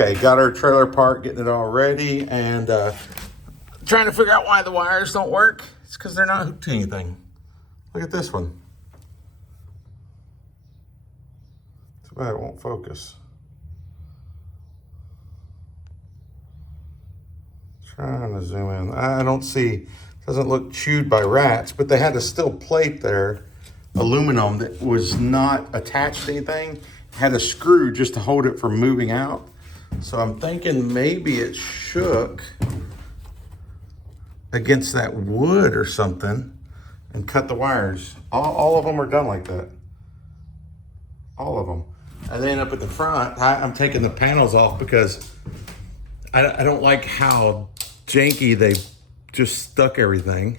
Okay, got our trailer park, getting it all ready, and trying to figure out why the wires don't work. It's because they're not hooked to anything. Look at this one. Too bad it won't focus. Trying to zoom in. I don't see, doesn't look chewed by rats, but they had a steel plate there, aluminum, that was not attached to anything. Had a screw just to hold it from moving out. So I'm thinking maybe it shook against that wood or something and cut the wires. All of them are done like that. All of them. And then up at the front, I'm taking the panels off because I don't like how janky they just stuck everything.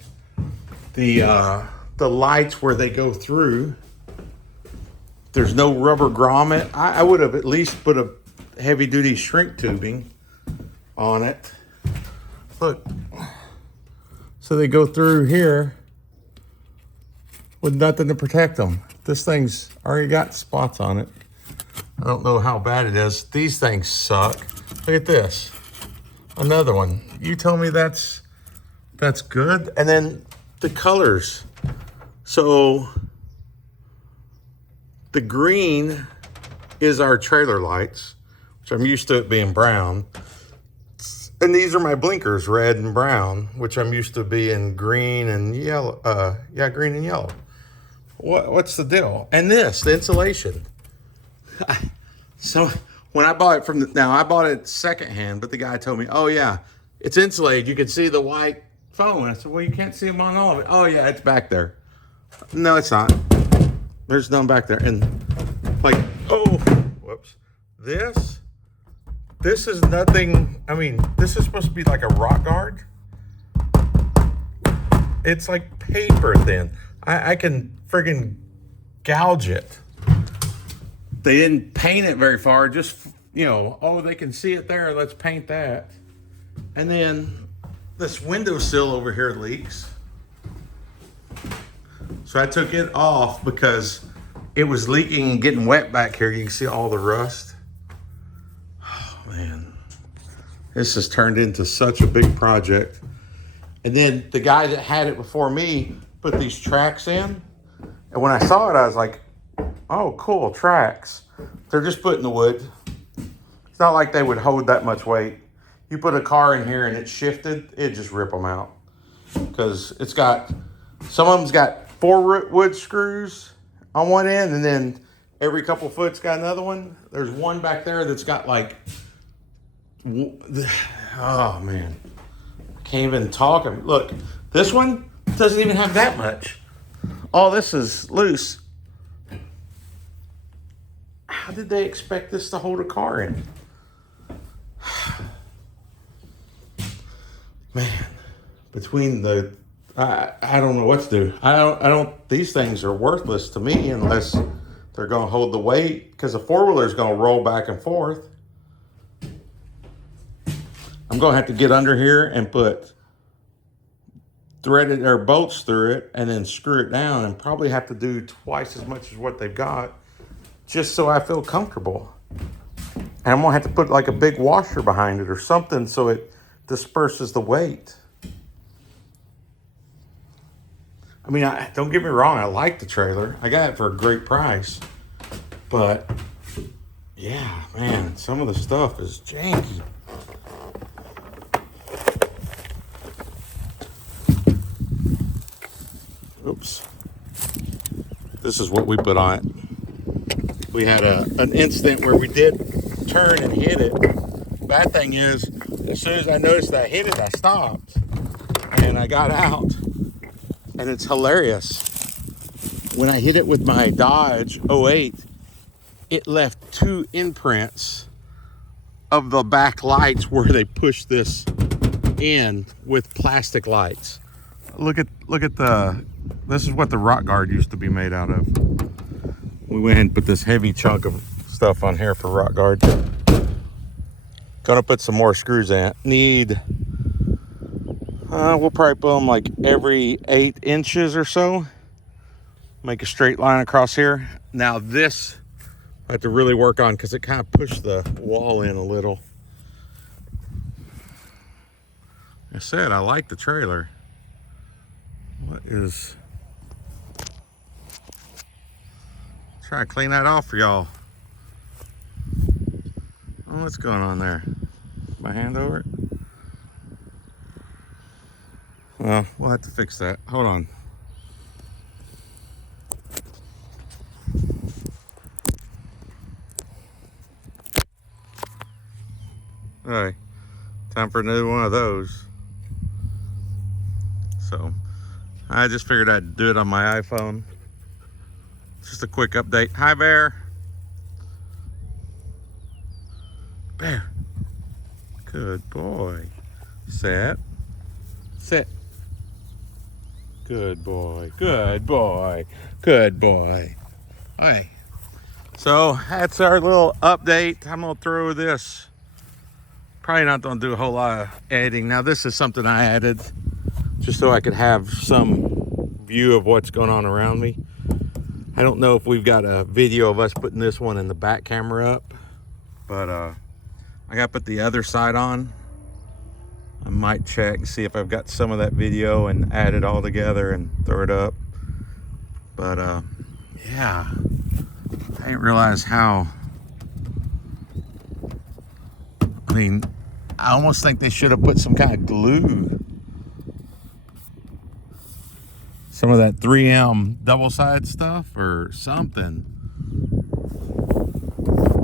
The lights where they go through, there's no rubber grommet. I would have at least put a heavy duty shrink tubing on it. Look, so they go through here with nothing to protect them. This thing's already got spots on it. I don't know how bad it is. These things suck. Look at this. Another one. You tell me that's good. And then the colors. So the green is our trailer lights, which I'm used to it being brown. And these are my blinkers, red and brown, which I'm used to being green and yellow. Green and yellow. What's the deal? And this, the insulation. So when I bought it I bought it secondhand, but the guy told me, oh yeah, it's insulated. You can see the white foam. I said, well, you can't see them on all of it. Oh yeah, it's back there. No, it's not. There's none back there. And like, oh, whoops. This is nothing. I mean, this is supposed to be like a rock guard. It's like paper thin. I can friggin' gouge it. They didn't paint it very far. Just, oh, they can see it there. Let's paint that. And then this windowsill over here leaks. So I took it off because it was leaking and getting wet back here. You can see all the rust. Oh, man. This has turned into such a big project. And then the guy that had it before me put these tracks in. And when I saw it, I was like, oh, cool, tracks. They're just put in the wood. It's not like they would hold that much weight. You put a car in here and it shifted, it'd just rip them out. Because some of them's got 4 wood screws on one end, and then every couple foot's got another one. There's one back there that's got like, oh man, I can't even talk. Look, this one doesn't even have that much. All this is loose. How did they expect this to hold a car in? Man, between I don't know what to do. I don't, these things are worthless to me unless they're going to hold the weight, because the 4-wheeler is going to roll back and forth. I'm going to have to get under here and put threaded or bolts through it and then screw it down, and probably have to do twice as much as what they've got just so I feel comfortable. And I'm gonna have to put like a big washer behind it or something so it disperses the weight. I mean, don't get me wrong, I like the trailer. I got it for a great price. But yeah, man, some of the stuff is janky. Oops. This is what we put on it. We had an incident where we did turn and hit it. Bad thing is, as soon as I noticed that I hit it, I stopped. And I got out. And it's hilarious. When I hit it with my Dodge 08, it left 2 imprints of the back lights where they pushed this in with plastic lights. Look at this is what the rock guard used to be made out of. We went ahead and put this heavy chunk of stuff on here for rock guard. Gonna put some more screws in. We'll probably put them like every 8 inches or so. Make a straight line across here. Now this I have to really work on because it kind of pushed the wall in a little. I said I like the trailer. What is... Try to clean that off for y'all. Oh, what's going on there? My hand over it? Well, we'll have to fix that. Hold on. Alright, time for another one of those. So, I just figured I'd do it on my iPhone. Just a quick update. Hi, Bear. Bear. Good boy. Sit. Sit. Good boy. Good boy. Good boy. Alright. So, that's our little update. I'm going to throw this. Probably not going to do a whole lot of editing. Now, this is something I added just so I could have some view of what's going on around me. I don't know if we've got a video of us putting this one in the back camera up, but I got to put the other side on. I might check and see if I've got some of that video and add it all together and throw it up. But yeah, I didn't realize how... I mean, I almost think they should have put some kind of glue. Some of that 3M double-side stuff or something.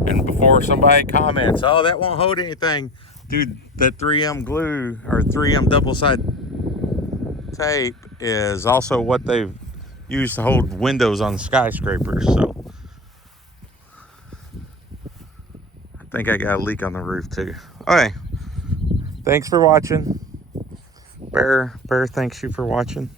And before somebody comments, oh, that won't hold anything. Dude, that 3M glue or 3M double-side tape is also what they've used to hold windows on skyscrapers. So I think I got a leak on the roof too. Okay. Thanks for watching. Bear, thanks you for watching.